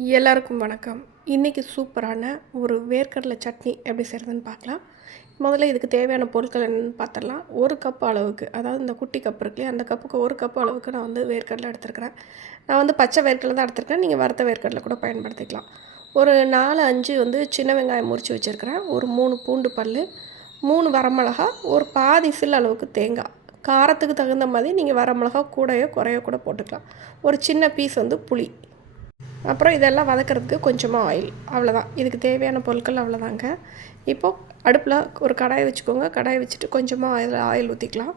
எல்லாருக்கும் வணக்கம். இன்றைக்கி சூப்பரான ஒரு வேர்க்கடலை சட்னி எப்படி செய்கிறதுன்னு பார்க்கலாம். முதல்ல இதுக்கு தேவையான பொருட்கள் என்னென்னு பார்த்துடலாம். ஒரு கப் அளவுக்கு அதாவது இந்த குட்டி கப் இருக்குல்லையே அந்த கப்புக்கு ஒரு கப் அளவுக்கு நான் வந்து வேர்க்கடலை எடுத்துருக்கிறேன். நான் வந்து பச்சை வேர்க்கடலை தான் எடுத்துருக்கேன். நீங்கள் வறுத்த வேர்க்கடலை கூட பயன்படுத்திக்கலாம். ஒரு நாலு அஞ்சு வந்து சின்ன வெங்காயம் முறித்து வச்சுருக்கிறேன். ஒரு மூணு பூண்டு பல் மூணு வரமிளகா ஒரு பாதி சில் அளவுக்கு தேங்காய். காரத்துக்கு தகுந்த மாதிரி நீங்கள் வரமிளகா கூடையோ குறையோ கூட போட்டுக்கலாம். ஒரு சின்ன பீஸ் வந்து புளி. அப்புறம் இதெல்லாம் வதக்கிறதுக்கு கொஞ்சமாக ஆயில் அவ்வளோதான் இதுக்கு தேவையான பொருட்கள் அவ்வளோதாங்க இப்போது அடுப்பில் ஒரு கடாயை வச்சுக்கோங்க. கடாயை வச்சுட்டு கொஞ்சமாக ஆயில் ஆயில் ஊற்றிக்கலாம்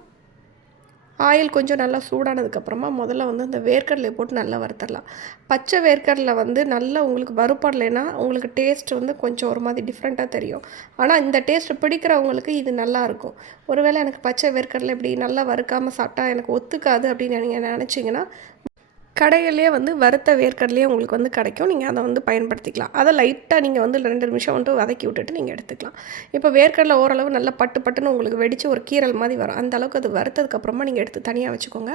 ஆயில் கொஞ்சம் நல்லா சூடானதுக்கப்புறமா முதல்ல வந்து அந்த வேர்க்கடலை போட்டு நல்லா வறுத்தரலாம். பச்சை வேர்க்கடலை வந்து நல்லா உங்களுக்கு வறுப்படலைன்னா உங்களுக்கு டேஸ்ட் வந்து கொஞ்சம் ஒரு மாதிரி டிஃப்ரெண்ட்டாக தெரியும். ஆனால் இந்த டேஸ்ட் பிடிக்கிறவங்களுக்கு இது நல்லாயிருக்கும் ஒருவேளை எனக்கு பச்சை வேர்க்கடலை இப்படி நல்லா வறுக்காமல் சாப்பிட்டா எனக்கு ஒத்துக்காது அப்படின்னு நீங்கள் நினச்சிங்கன்னா கடையிலே வந்து வறுத்த வேர்க்கடலையே உங்களுக்கு வந்து கிடைக்கும். நீங்கள் அதை வந்து பயன்படுத்திக்கலாம். அதை லைட்டாக நீங்கள் வந்து ரெண்டு நிமிஷம் வந்துட்டு வதக்கி விட்டுட்டு நீங்கள் எடுத்துக்கலாம். இப்போ வேர்க்கடலை ஓரளவு நல்லா பட்டு பட்டுன்னு உங்களுக்கு வெடித்து ஒரு கீரல் மாதிரி வரும். அந்த அளவுக்கு அது வறுத்ததுக்கப்புறமா நீங்கள் எடுத்து தனியாக வச்சுக்கோங்க.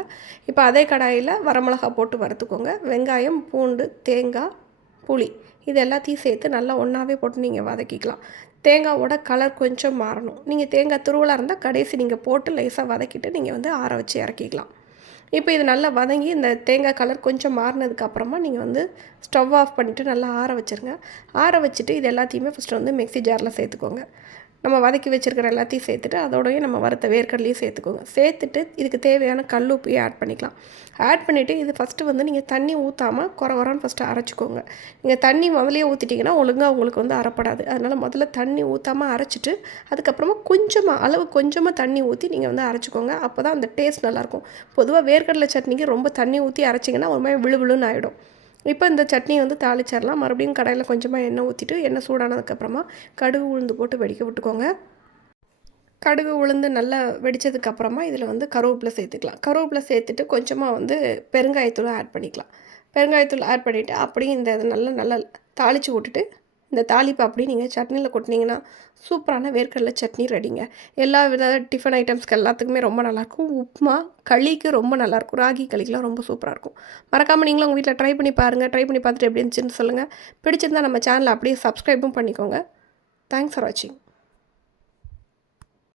இப்போ அதே கடாயில் வரமிளகா போட்டு வறுத்துக்கோங்க. வெங்காயம் பூண்டு தேங்காய் புளி இது எல்லாத்தையும் சேர்த்து நல்லா ஒன்றாவே போட்டு நீங்கள் வதக்கிக்கலாம். தேங்காவோட கலர் கொஞ்சம் மாறணும். நீங்கள் தேங்காய் துருவலாக இருந்தால் கடைசி நீங்கள் போட்டு லேசாக வதக்கிட்டு நீங்கள் வந்து ஆற வச்சு இறக்கிக்கலாம். இப்போ இது நல்லா வதங்கி இந்த தேங்காய் கலர் கொஞ்சம் மாறினதுக்கு அப்புறமா நீங்கள் வந்து ஸ்டவ் ஆஃப் பண்ணிவிட்டு நல்லா ஆற வச்சுருங்க. ஆற வச்சுட்டு இது எல்லாத்தையுமே ஃபஸ்ட்டு வந்து மிக்ஸி ஜாரில் சேர்த்துக்கோங்க. நம்ம வதக்கி வச்சுருக்கிற எல்லாத்தையும் சேர்த்துட்டு அதோடய நம்ம வறுத்த வேர்க்கடலையும் சேர்த்துக்கோங்க. சேர்த்துட்டு இதுக்கு தேவையான கல் உப்பையும் ஆட் பண்ணிக்கலாம். ஆட் பண்ணிவிட்டு இது ஃபஸ்ட்டு வந்து நீங்கள் தண்ணி ஊற்றாமல் குறை குறன்னு ஃபஸ்ட்டு அரைச்சிக்கோங்க. நீங்கள் தண்ணி முதலே ஊற்றிட்டிங்கன்னா ஒழுங்காக உங்களுக்கு வந்து அரைப்படாது அதனால் முதல்ல தண்ணி ஊற்றாமல் அரைச்சிட்டு அதுக்கப்புறமா கொஞ்சமாக அளவு கொஞ்சமாக தண்ணி ஊற்றி நீங்கள் வந்து அரைச்சிக்கோங்க. அப்போ தான் அந்த டேஸ்ட் நல்லாயிருக்கும். பொதுவாக வேர்க்கடலை சட்னிக்கு ரொம்ப தண்ணி ஊற்றி அரைச்சிங்கன்னா ஒரு மாதிரி விழு விழுன்னு ஆகிடும் இப்போ இந்த சட்னி வந்து தாளிச்சிடலாம். மறுபடியும் கடையில் கொஞ்சமாக எண்ணெய் ஊற்றிட்டு எண்ணெய் சூடானதுக்கப்புறமா கடுகு உளுந்து போட்டு வெடிக்க விட்டுக்கோங்க. கடுகு உளுந்து நல்லா வெடித்ததுக்கப்புறமா இதில் வந்து கருவேப்பிலை சேர்த்துக்கலாம். கருவேப்பிலை சேர்த்துட்டு கொஞ்சமாக வந்து பெருங்காயத்தூள் ஆட் பண்ணிக்கலாம். பெருங்காயத்தூள் ஆட் பண்ணிவிட்டு அப்படியே இந்த நல்லா நல்லா தாளித்து விட்டுட்டு இந்த தாளிப்பு அப்படி நீங்கள் சட்னியில் கொட்டினீங்கன்னா சூப்பரான வேர்க்கடலை சட்னி ரெடிங்க. எல்லா வித டிஃபன் ஐட்டம்ஸ்க்கு எல்லாத்துக்குமே ரொம்ப நல்லாயிருக்கும் உப்புமா களிக்கு ரொம்ப நல்லாயிருக்கும் ராகி களிக்கெலாம் ரொம்ப சூப்பராக இருக்கும். மறக்காமல் நீங்களும் உங்கள் வீட்டில் ட்ரை பண்ணி பாருங்கள் ட்ரை பண்ணி பார்த்துட்டு எப்படி இருந்துச்சுன்னு சொல்லுங்கள் பிடிச்சிருந்தால் நம்ம சேனலை அப்படியே சப்ஸ்கிரைபும் பண்ணிக்கோங்க. தேங்க்ஸ் ஃபார் வாட்சிங்